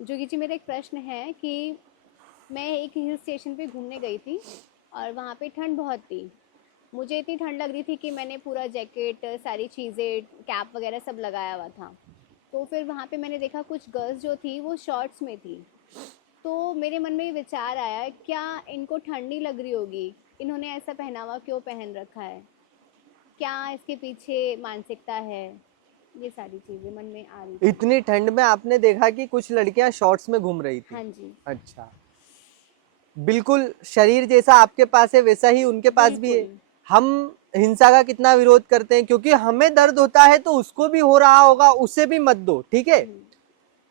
जोगी जी, मेरा एक प्रश्न है कि मैं एक हिल स्टेशन पे घूमने गई थी और वहाँ पे ठंड बहुत थी। मुझे इतनी ठंड लग रही थी कि मैंने पूरा जैकेट, सारी चीज़ें, कैप वगैरह सब लगाया हुआ था। तो फिर वहाँ पे मैंने देखा कुछ गर्ल्स जो थी वो शॉर्ट्स में थी। तो मेरे मन में ये विचार आया, क्या इनको ठंड नहीं लग रही होगी? इन्होंने ऐसा पहनावा क्यों पहन रखा है? क्या इसके पीछे मानसिकता है? ये सारी चीज़ें मन में आ रही थी। इतनी ठंड में आपने देखा कि कुछ लड़कियां शॉर्ट्स में घूम रही थी? हाँ जी। अच्छा। बिल्कुल शरीर जैसा आपके पास है वैसा ही उनके पास भी है। बिल्कुल। हम हिंसा का कितना विरोध करते हैं, क्योंकि हमें दर्द होता है तो उसको भी हो रहा होगा, उसे भी मत दो, ठीक है। हम्म।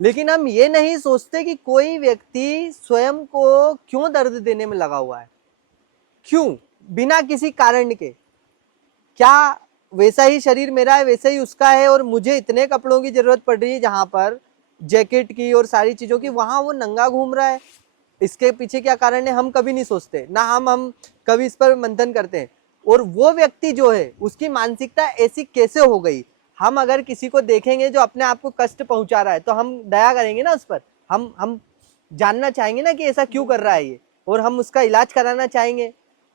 लेकिन हम ये नहीं सोचते कि कोई व्यक्ति स्वयं को क्यों दर्द देने में लगा हुआ है, क्यों, बिना किसी कारण के। क्या वैसा ही शरीर मेरा है वैसा ही उसका है, और मुझे इतने कपड़ों की जरूरत पड़ रही है जहां पर जैकेट की और सारी चीजों की, वहां वो नंगा घूम रहा है। इसके पीछे क्या कारण है हम कभी नहीं सोचते ना, हम कभी इस पर मंथन करते हैं। और वो व्यक्ति जो है उसकी मानसिकता ऐसी कैसे हो गई। हम अगर किसी को देखेंगे जो अपने आप को कष्ट पहुंचा रहा है तो हम दया करेंगे ना उस पर, हम जानना चाहेंगे ना कि ऐसा क्यों कर रहा बिल्कुल। है ये, और हम उसका इलाज कराना चाहेंगे।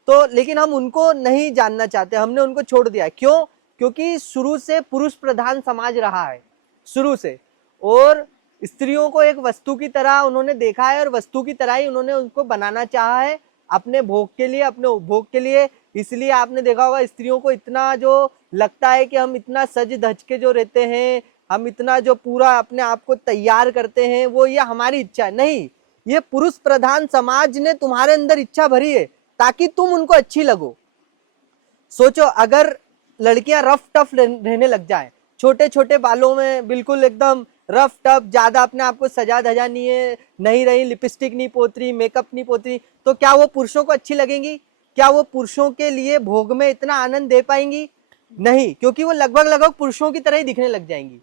तो लेकिन हम उनको नहीं जानना चाहते, हमने उनको छोड़ दिया। क्यों? क्योंकि शुरू से पुरुष प्रधान समाज रहा है, शुरू से। और स्त्रियों को एक वस्तु की तरह उन्होंने देखा है, और वस्तु की तरह ही उन्होंने उनको बनाना चाहा है अपने भोग के लिए, अपने उपभोग के लिए। इसलिए आपने देखा होगा स्त्रियों को इतना जो लगता है कि हम इतना सज धज के जो रहते हैं, हम इतना जो पूरा अपने आप को तैयार करते हैं, वो ये हमारी इच्छा नहीं, ये पुरुष प्रधान समाज ने तुम्हारे अंदर इच्छा भरी है ताकि तुम उनको अच्छी लगो। सोचो अगर लड़कियां रफ टफ रहने लग जाए, छोटे छोटे बालों में बिल्कुल एकदम रफ टफ, ज्यादा अपने आप को सजा धजा नहीं रही, लिपस्टिक नहीं पोत रही, मेकअप नहीं पोत रही, तो क्या वो पुरुषों को अच्छी लगेंगी? क्या वो पुरुषों के लिए भोग में इतना आनंद दे पाएंगी? नहीं, क्योंकि वो लगभग लगभग पुरुषों की तरह ही दिखने लग जाएंगी।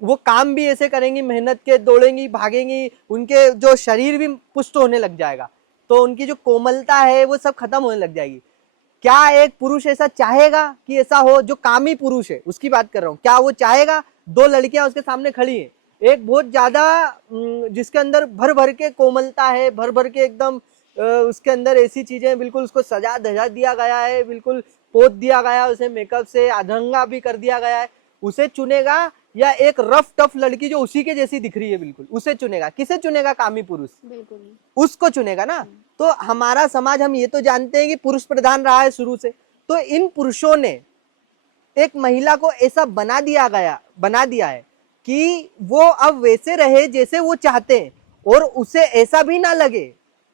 वो काम भी ऐसे करेंगी, मेहनत के, दौड़ेंगी, भागेंगी, उनके जो शरीर भी पुष्ट होने लग जाएगा, तो उनकी जो कोमलता है वो सब खत्म होने लग जाएगी। क्या एक पुरुष ऐसा चाहेगा कि ऐसा हो? जो कामी पुरुष है उसकी बात कर रहा हूं, क्या वो चाहेगा? दो लड़कियां उसके सामने खड़ी हैं, एक बहुत ज्यादा जिसके अंदर भर भर के कोमलता है, भर भर के एकदम उसके अंदर ऐसी चीजें, बिल्कुल उसको सजा धजा दिया गया है, बिल्कुल पोत दिया गया, उसे मेकअप से अधंगा भी कर दिया गया है, उसे चुनेगा? या एक रफ टफ लड़की जो उसी के जैसी दिख रही है बिल्कुल, उसे चुनेगा? किसे चुनेगा? कामी पुरुष, बिल्कुल। उसको चुनेगा ना। तो हमारा समाज, हम ये तो जानते हैं कि पुरुष प्रधान रहा है शुरू से, तो इन पुरुषों ने एक महिला को ऐसा बना दिया है कि वो अब वैसे रहे जैसे वो चाहते हैं, और उसे ऐसा भी ना लगे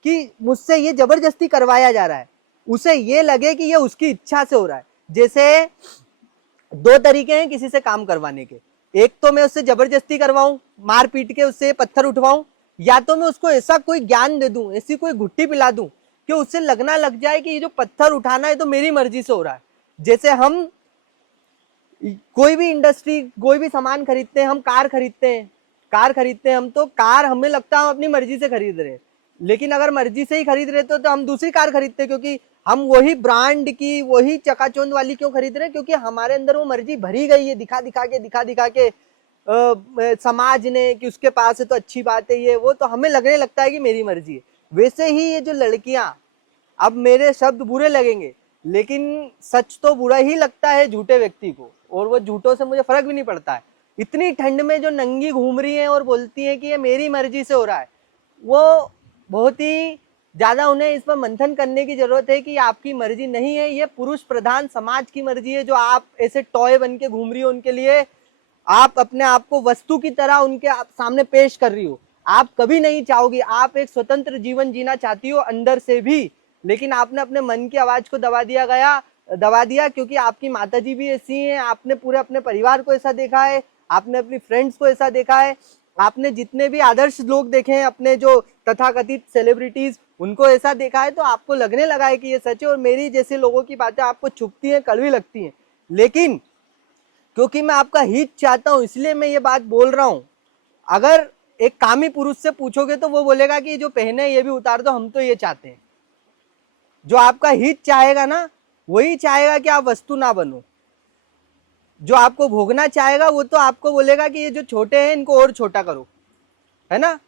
कि मुझसे ये जबरदस्ती करवाया जा रहा है, उसे ये लगे कि ये उसकी इच्छा से हो रहा है। जैसे दो तरीके हैं किसी से काम करवाने के, एक तो मैं उससे जबरदस्ती करवाऊं, मार पीट के उससे पत्थर उठवाऊं, या तो मैं उसको ऐसा कोई ज्ञान दे दूं, ऐसी कोई घुट्टी पिला दूं कि उससे लगना लग जाए कि ये जो पत्थर उठाना है तो मेरी मर्जी से हो रहा है। जैसे हम कोई भी इंडस्ट्री, कोई भी सामान खरीदते हैं, हम कार खरीदते हैं हम, तो कार हमें लगता है हम अपनी मर्जी से खरीद रहे हैं, लेकिन अगर मर्जी से ही खरीद रहे तो हम दूसरी कार खरीदते हैं, क्योंकि हम वही ब्रांड की, वही चकाचौंध वाली क्यों खरीद रहे हैं? क्योंकि हमारे अंदर वो मर्जी भरी गई है, दिखा दिखा के समाज ने कि उसके पास है तो अच्छी बात है ये वो, तो हमें लगने लगता है कि मेरी मर्जी है। वैसे ही ये जो लड़कियां, अब मेरे शब्द बुरे लगेंगे लेकिन सच तो बुरा ही लगता है झूठे व्यक्ति को, और वो झूठों से मुझे फर्क भी नहीं पड़ता है। इतनी ठंड में जो नंगी घूम रही है और बोलती है कि ये मेरी मर्जी से हो रहा है, वो बहुत ही ज्यादा, उन्हें इस पर मंथन करने की जरूरत है कि आपकी मर्जी नहीं है, ये पुरुष प्रधान समाज की मर्जी है। जो आप ऐसे टॉय बन के घूम रही हो उनके लिए, आप अपने आप को वस्तु की तरह उनके सामने पेश कर रही हो। आप कभी नहीं चाहोगी, आप एक स्वतंत्र जीवन जीना चाहती हो अंदर से भी, लेकिन आपने अपने मन की आवाज को दबा दिया, क्योंकि आपकी माताजी भी ऐसी हैं, आपने पूरे अपने परिवार को ऐसा देखा है, आपने अपनी फ्रेंड्स को ऐसा देखा है, आपने जितने भी आदर्श लोग देखे हैं, अपने जो तथाकथित सेलिब्रिटीज, उनको ऐसा देखा है, तो आपको लगने लगा है कि ये सच है, और मेरी जैसे लोगों की बातें आपको चुभती हैं, कड़वी लगती हैं। लेकिन क्योंकि मैं आपका हित चाहता हूं इसलिए मैं ये बात बोल रहा हूं। अगर एक कामी पुरुष से पूछोगे तो वो बोलेगा कि जो पहने ये भी उतार दो, हम तो ये चाहते हैं। जो आपका हित चाहेगा ना, वही चाहेगा कि आप वस्तु ना बनो। जो आपको भोगना चाहेगा वो तो आपको बोलेगा कि ये जो छोटे हैं इनको और छोटा करो, है ना।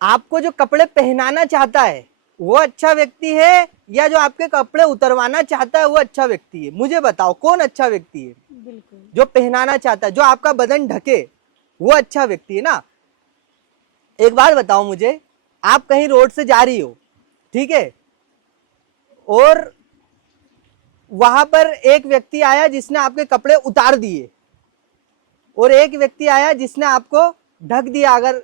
आपको जो कपड़े पहनाना चाहता है वो अच्छा व्यक्ति है, या जो आपके कपड़े उतरवाना चाहता है वो अच्छा व्यक्ति है? मुझे बताओ कौन अच्छा व्यक्ति है? बिल्कुल। जो पहनाना चाहता है, जो आपका बदन ढके, वो अच्छा व्यक्ति है ना। एक बार बताओ मुझे, आप कहीं रोड से जा रही हो, ठीक है, और वहां पर एक व्यक्ति आया जिसने आपके कपड़े उतार दिए, और एक व्यक्ति आया जिसने आपको ढक दिया, अगर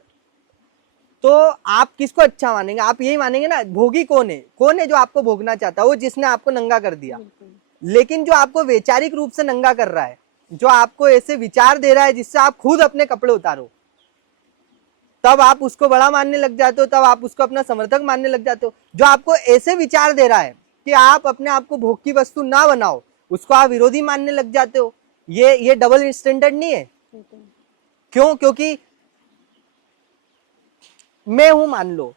तो आप किसको अच्छा मानेंगे? आप यही मानेंगे ना, भोगी कौन है? कौन है जो आपको भोगना चाहता है? वो जिसने आपको नंगा कर दिया। लेकिन जो आपको वैचारिक रूप से नंगा कर रहा है, जो आपको ऐसे विचार दे रहा है जिससे आप खुद अपने कपड़े उतारो, तब आप उसको बड़ा मानने लग जाते हो, तब आप उसको अपना समर्थक मानने लग जाते हो। जो आपको ऐसे विचार दे रहा है कि आप अपने आप को भोग की वस्तु ना बनाओ, उसको आप विरोधी मानने लग जाते हो। ये डबल स्टैंडर्ड नहीं है? क्यों? क्योंकि मैं हूं, मान लो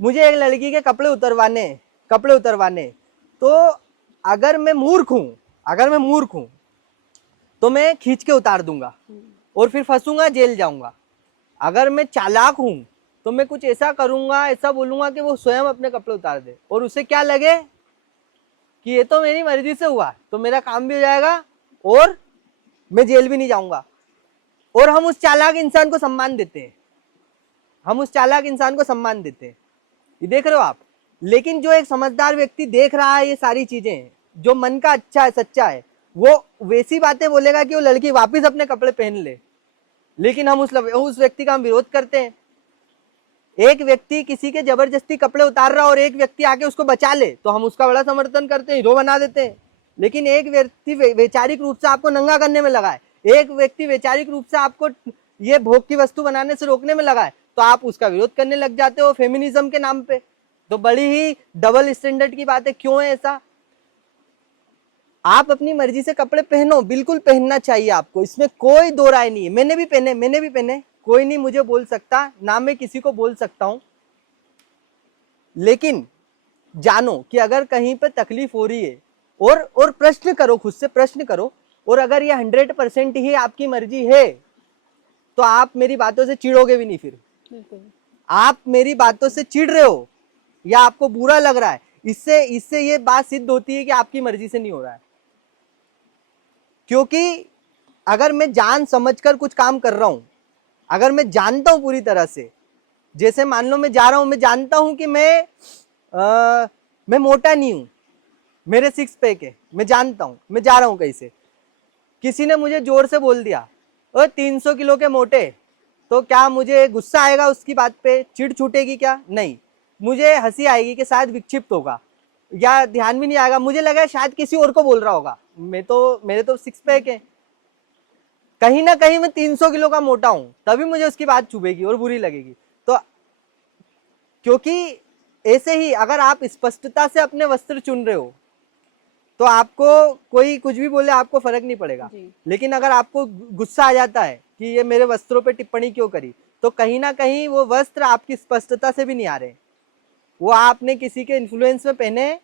मुझे एक लड़की के कपड़े उतरवाने, तो अगर मैं मूर्ख हूं तो मैं खींच के उतार दूंगा और फिर फंसूंगा, जेल जाऊंगा। अगर मैं चालाक हूं तो मैं कुछ ऐसा करूंगा, ऐसा बोलूंगा कि वो स्वयं अपने कपड़े उतार दे, और उसे क्या लगे कि ये तो मेरी मर्जी से हुआ, तो मेरा काम भी हो जाएगा और मैं जेल भी नहीं जाऊंगा। और हम उस चालाक इंसान को सम्मान देते हैं, ये देख रहे हो आप। लेकिन जो एक समझदार व्यक्ति देख रहा है ये सारी चीजें, जो मन का अच्छा है, सच्चा है, वो वैसी बातें बोलेगा कि वो लड़की वापस अपने कपड़े पहन ले। लेकिन हम उस व्यक्ति का हम विरोध करते हैं। एक व्यक्ति किसी के जबरदस्ती कपड़े उतार रहा और एक व्यक्ति आके उसको बचा ले, तो हम उसका बड़ा समर्थन करते हैं, हीरो बना देते हैं। लेकिन एक व्यक्ति वैचारिक रूप से आपको नंगा करने में लगा है, एक व्यक्ति वैचारिक रूप से आपको ये भोग की वस्तु बनाने से रोकने में लगा है, तो आप उसका विरोध करने लग जाते हो फेमिनिज्म के नाम पे। तो बड़ी ही डबल स्टैंडर्ड की बात है। क्यों है ऐसा? आप अपनी मर्जी से कपड़े पहनो, बिल्कुल पहनना चाहिए आपको, इसमें कोई दो राय नहीं है। मैंने भी पहने, कोई नहीं मुझे बोल सकता, ना मैं किसी को बोल सकता हूं। लेकिन जानो कि अगर कहीं पर तकलीफ हो रही है, और प्रश्न करो, खुद से प्रश्न करो, और अगर ये 100% ही आपकी मर्जी है तो आप मेरी बातों से चिढ़ोगे भी नहीं। फिर आप मेरी बातों से चिढ़ रहे हो या आपको बुरा लग रहा है, इससे ये बात सिद्ध होती है कि आपकी मर्जी से नहीं हो रहा है। क्योंकि अगर मैं जान समझकर कुछ काम कर रहा हूं, अगर मैं जानता हूं पूरी तरह से, जैसे मान लो मैं जा रहा हूं, मैं जानता हूं कि मैं मोटा नहीं हूं, मेरे 6 पैक है, मैं जानता हूं, मैं जा रहा हूं कहीं से, किसी ने मुझे जोर से बोल दिया ओ 300 किलो के मोटे, तो क्या मुझे गुस्सा आएगा उसकी बात पे? चिढ़ छूटेगी क्या? नहीं, मुझे हंसी आएगी कि शायद विक्षिप्त होगा, या ध्यान भी नहीं आएगा, मुझे लगा शायद किसी और को बोल रहा होगा। मेरे तो 6 पैक है, कहीं ना कहीं मैं 300 किलो का मोटा हूं, तभी मुझे उसकी बात चुभेगी और बुरी लगेगी। तो क्योंकि ऐसे ही अगर आप स्पष्टता से अपने वस्त्र चुन रहे हो तो आपको कोई कुछ भी बोले आपको फर्क नहीं पड़ेगा। लेकिन अगर आपको गुस्सा आ जाता है कि ये मेरे वस्त्रों पे टिप्पणी क्यों करी, तो कहीं ना कहीं वो वस्त्र आपकी स्पष्टता से भी नहीं आ रहे, वो आपने किसी के इन्फ्लुएंस में पहने,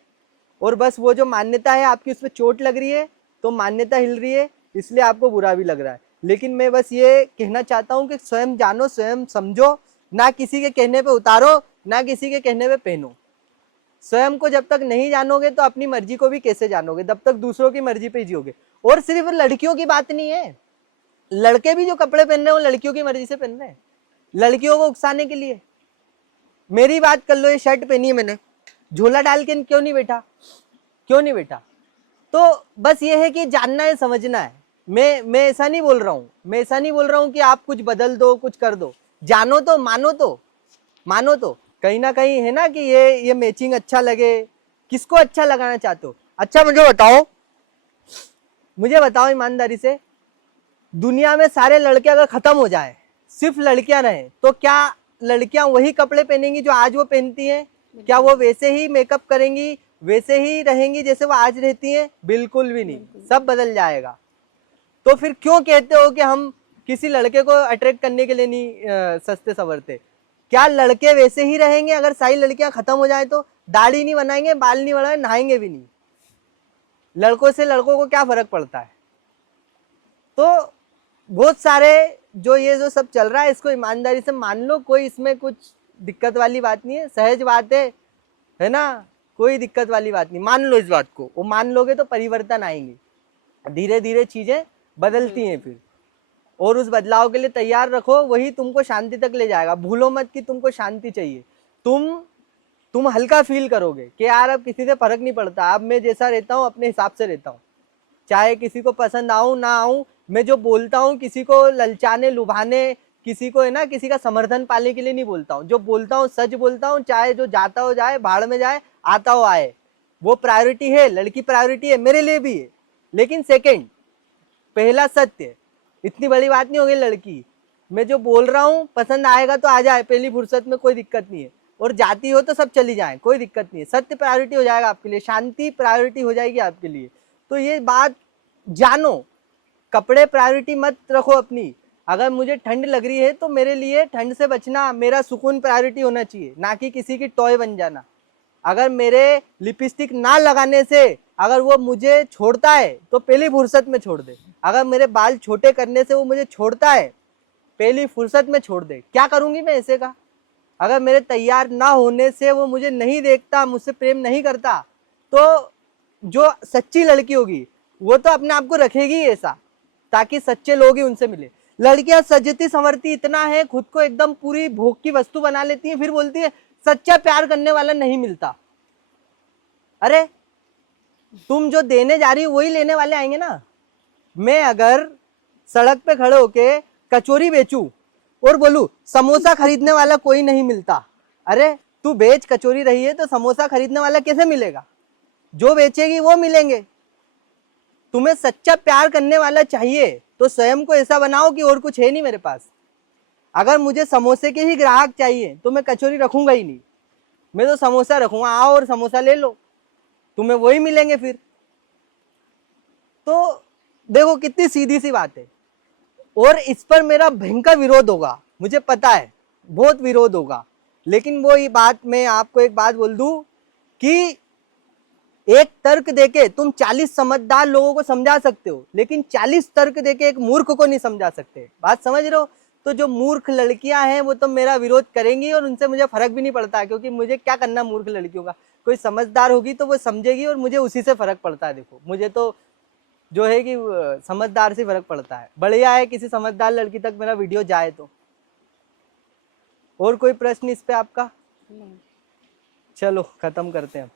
और बस वो जो मान्यता है आपकी उसमें चोट लग रही है, तो मान्यता हिल रही है, इसलिए आपको बुरा भी लग रहा है। लेकिन मैं बस ये कहना चाहता हूँ कि स्वयं जानो, स्वयं समझो, ना किसी के कहने पे उतारो, ना किसी के कहने पे पहनो। स्वयं को जब तक नहीं जानोगे तो अपनी मर्जी को भी कैसे जानोगे? तब तक दूसरों की मर्जी पे जियोगे। और सिर्फ लड़कियों की बात नहीं है, लड़के भी जो कपड़े पहन रहे हैं वो लड़कियों की मर्जी से पहन रहे हैं, लड़कियों को उकसाने के लिए। मेरी बात कर लो, ये शर्ट पहनी है मैंने, झोला डाल के क्यों नहीं बैठा? तो बस ये है कि जानना है, समझना है। मैं ऐसा नहीं बोल रहा हूं कि आप कुछ बदल दो, कुछ कर दो। जानो तो मानो तो कहीं ना कहीं है ना कि ये मैचिंग अच्छा लगे। किसको अच्छा लगाना चाहते हो? अच्छा मुझे बताओ ईमानदारी से, दुनिया में सारे लड़के अगर खत्म हो जाए, सिर्फ लड़कियां रहे, तो क्या लड़कियां वही कपड़े पहनेंगी जो आज वो पहनती हैं? क्या वो वैसे ही मेकअप करेंगी, वैसे ही रहेंगी जैसे वो आज रहती हैं? बिल्कुल भी नहीं, सब बदल जाएगा। तो फिर क्यों कहते हो कि हम किसी लड़के को अट्रैक्ट करने के लिए नहीं सस्ते संवरते? क्या लड़के वैसे ही रहेंगे अगर सारी लड़कियां खत्म हो जाए? तो दाढ़ी नहीं बनाएंगे, बाल नहीं बनाएंगे, नहाएंगे भी नहीं, लड़कों से लड़कों को क्या फर्क पड़ता है? तो बहुत सारे जो ये जो सब चल रहा है इसको ईमानदारी से मान लो, कोई इसमें कुछ दिक्कत वाली बात नहीं है, सहज बात है ना, कोई दिक्कत वाली बात नहीं, मान लो इस बात को, वो मान लोगे तो परिवर्तन आएंगे, धीरे धीरे चीजें बदलती हैं फिर, और उस बदलाव के लिए तैयार रखो, वही तुमको शांति तक ले जाएगा। भूलो मत कि तुमको शांति चाहिए, तुम हल्का फील करोगे कि यार अब किसी से फर्क नहीं पड़ता, अब मैं जैसा रहता हूँ अपने हिसाब से रहता हूँ, चाहे किसी को पसंद आऊं ना आऊं, मैं जो बोलता हूँ किसी को ललचाने लुभाने, किसी को है ना किसी का समर्थन पाने के लिए नहीं बोलता हूँ, जो बोलता हूँ सच बोलता हूँ, चाहे जो जाता हो जाए, भाड़ में जाए, आता हो आए, वो प्रायोरिटी है, लड़की प्रायोरिटी है, मेरे लिए भी है, लेकिन सेकंड पहला सत्य, इतनी बड़ी बात नहीं होगी लड़की, मैं जो बोल रहा हूँ पसंद आएगा तो आ जाए पहली फुर्सत में, कोई दिक्कत नहीं है, और जाती हो तो सब चली जाए, कोई दिक्कत नहीं है, सत्य प्रायोरिटी हो जाएगा आपके लिए, शांति प्रायोरिटी हो जाएगी आपके लिए। तो ये बात जानो, कपड़े प्रायोरिटी मत रखो अपनी, अगर मुझे ठंड लग रही है तो मेरे लिए ठंड से बचना, मेरा सुकून प्रायोरिटी होना चाहिए, ना कि किसी की टॉय बन जाना। अगर मेरे लिपस्टिक ना लगाने से अगर वो मुझे छोड़ता है तो पहली फुर्सत में छोड़ दे, अगर मेरे बाल छोटे करने से वो मुझे छोड़ता है पहली फुर्सत में छोड़ दे, क्या करूंगी मैं ऐसे का? अगर मेरे तैयार ना होने से वो मुझे नहीं देखता, मुझसे प्रेम नहीं करता, तो जो सच्ची लड़की होगी वो तो अपने आप को रखेगी ऐसा ताकि सच्चे लोग ही उनसे मिले। लड़कियां सजती संवरती इतना है, खुद को एकदम पूरी भोग की वस्तु बना लेती है, फिर बोलती है सच्चा प्यार करने वाला नहीं मिलता। अरे तुम जो देने जा रही हो वही लेने वाले आएंगे ना। मैं अगर सड़क पे खड़े होके कचौरी बेचूं और बोलूं समोसा खरीदने वाला कोई नहीं मिलता, अरे तू बेच कचौरी रही है तो समोसा खरीदने वाला कैसे मिलेगा? जो बेचेगी वो मिलेंगे। तुम्हें सच्चा प्यार करने वाला चाहिए तो स्वयं को ऐसा बनाओ कि और कुछ है नहीं मेरे पास। अगर मुझे समोसे के ही ग्राहक चाहिए तो मैं कचौरी रखूंगा ही नहीं, मैं तो समोसा रखूंगा, आओ और समोसा ले लो, तुम्हें वही मिलेंगे फिर। तो देखो कितनी सीधी सी बात है, और इस पर मेरा भयंकर विरोध होगा, मुझे पता है बहुत विरोध होगा, लेकिन वो ये बात मैं आपको एक बात बोल दूं कि एक तर्क देके तुम 40 समझदार लोगों को समझा सकते हो, लेकिन 40 तर्क देके एक मूर्ख को नहीं समझा सकते। बात समझ रहे हो? तो जो मूर्ख लड़कियां हैं वो तो मेरा विरोध करेंगी और उनसे मुझे फर्क भी नहीं पड़ता, क्योंकि मुझे क्या करना मूर्ख लड़कियों का, कोई समझदार होगी तो वो समझेगी और मुझे उसी से फर्क पड़ता है। देखो मुझे तो जो है कि समझदार से फर्क पड़ता है, बढ़िया है किसी समझदार लड़की तक मेरा वीडियो जाए तो। और कोई प्रश्न इस पे आपका? नहीं। चलो खत्म करते हैं।